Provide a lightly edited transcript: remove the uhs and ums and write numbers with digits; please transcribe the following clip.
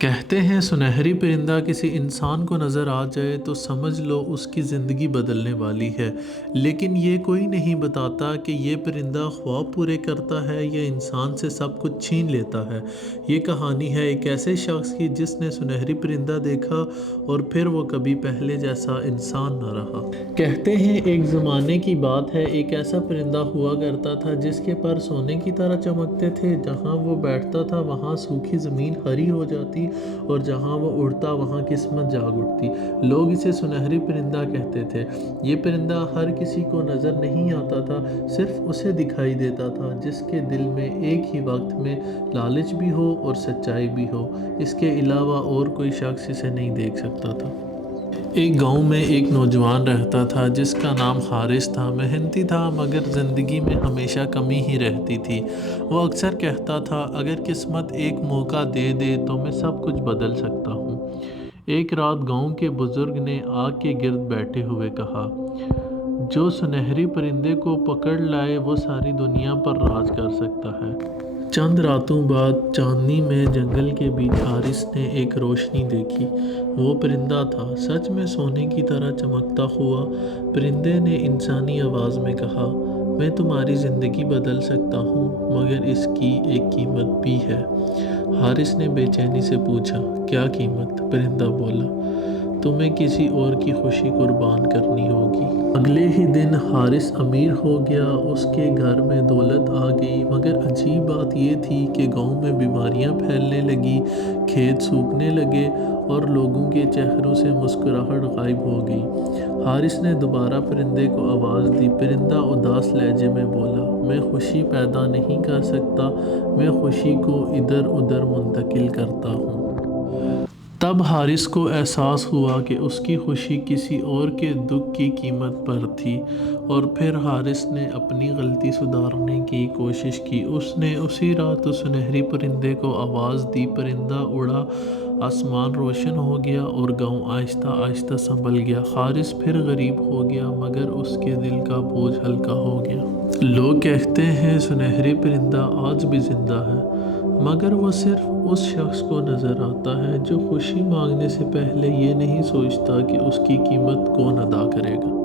کہتے ہیں سنہری پرندہ کسی انسان کو نظر آ جائے تو سمجھ لو اس کی زندگی بدلنے والی ہے، لیکن یہ کوئی نہیں بتاتا کہ یہ پرندہ خواب پورے کرتا ہے یا انسان سے سب کچھ چھین لیتا ہے۔ یہ کہانی ہے ایک ایسے شخص کی جس نے سنہری پرندہ دیکھا اور پھر وہ کبھی پہلے جیسا انسان نہ رہا۔ کہتے ہیں ایک زمانے کی بات ہے، ایک ایسا پرندہ ہوا کرتا تھا جس کے پر سونے کی طرح چمکتے تھے۔ جہاں وہ بیٹھتا تھا وہاں سوکھی زمین ہری ہو جاتی اور جہاں وہ اڑتا وہاں قسمت جاگ اٹھتی۔ لوگ اسے سنہری پرندہ کہتے تھے۔ یہ پرندہ ہر کسی کو نظر نہیں آتا تھا، صرف اسے دکھائی دیتا تھا جس کے دل میں ایک ہی وقت میں لالچ بھی ہو اور سچائی بھی ہو۔ اس کے علاوہ اور کوئی شخص اسے نہیں دیکھ سکتا تھا۔ ایک گاؤں میں ایک نوجوان رہتا تھا جس کا نام حارث تھا۔ محنتی تھا مگر زندگی میں ہمیشہ کمی ہی رہتی تھی۔ وہ اکثر کہتا تھا اگر قسمت ایک موقع دے دے تو میں سب کچھ بدل سکتا ہوں۔ ایک رات گاؤں کے بزرگ نے آگ کے گرد بیٹھے ہوئے کہا، جو سنہری پرندے کو پکڑ لائے وہ ساری دنیا پر راج کر سکتا ہے۔ چند راتوں بعد چاندنی میں جنگل کے بیچ حارث نے ایک روشنی دیکھی۔ وہ پرندہ تھا، سچ میں سونے کی طرح چمکتا ہوا۔ پرندے نے انسانی آواز میں کہا، میں تمہاری زندگی بدل سکتا ہوں مگر اس کی ایک قیمت بھی ہے۔ حارث نے بے چینی سے پوچھا، کیا قیمت؟ پرندہ بولا، تمہیں کسی اور کی خوشی قربان کرنی ہوگی۔ اگلے ہی دن حارث امیر ہو گیا، اس کے گھر میں دولت آ گئی، مگر عجیب بات یہ تھی کہ گاؤں میں بیماریاں پھیلنے لگی، کھیت سوکھنے لگے اور لوگوں کے چہروں سے مسکراہٹ غائب ہو گئی۔ حارث نے دوبارہ پرندے کو آواز دی۔ پرندہ اداس لہجے میں بولا، میں خوشی پیدا نہیں کر سکتا، میں خوشی کو ادھر ادھر منتقل کرتا ہوں۔ تب حارث کو احساس ہوا کہ اس کی خوشی کسی اور کے دکھ کی قیمت پر تھی، اور پھر حارث نے اپنی غلطی سدھارنے کی کوشش کی۔ اس نے اسی رات اس سنہری پرندے کو آواز دی، پرندہ اڑا، آسمان روشن ہو گیا اور گاؤں آہستہ آہستہ سنبھل گیا۔ حارث پھر غریب ہو گیا مگر اس کے دل کا بوجھ ہلکا ہو گیا۔ لوگ کہتے ہیں سنہری پرندہ آج بھی زندہ ہے، مگر وہ صرف اس شخص کو نظر آتا ہے جو خوشی مانگنے سے پہلے یہ نہیں سوچتا کہ اس کی قیمت کون ادا کرے گا۔